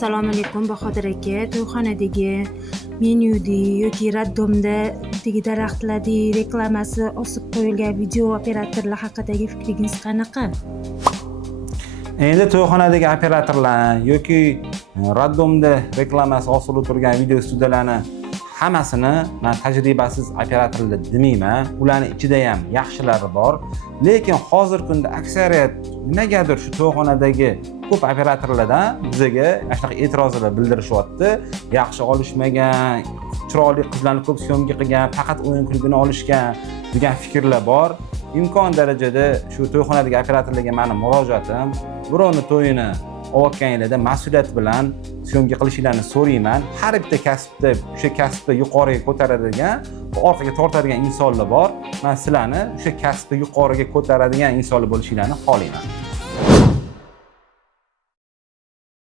Assalomu alaykum Bahodir aka. To'yxonadagi menyudi yoki raddomdagi daraxtlardagi reklamasi osib qo'yilgan video operatorlar haqidagi fikringiz qanaqa? Endi to'yxonadagi operatorlar yoki raddomda reklamasi osilib turgan video studiyalarni hammasini men tajribasiz operatorlar demayman. Ularning ichida ham yaxshilari bor, lekin hozirgi kunda aksariyat nimagadir shu to'yxonadagi ko'p operatorlardan bizga shunaqa e'tirozlar bildirishyapti. Yaxshi olishmagan, chiroyli qizlarni ko'p syomka qilgan, faqat o'yin klubini olishgan degan fikrlar bor. Imkon darajada shu to'yxonadagi operatorlarga meni murojaatim, birovni to'yini olayotganinglarda mas'uliyat bilan syomka qilishinglarni so'rayman. Har bitta kasbda o'sha kasbni yuqoriga ko'taradigan, orqaga tortadigan insonlar bor. Men sizlarni o'sha kasbni yuqoriga ko'taradigan insonlar bo'lishinglarni xohlayman.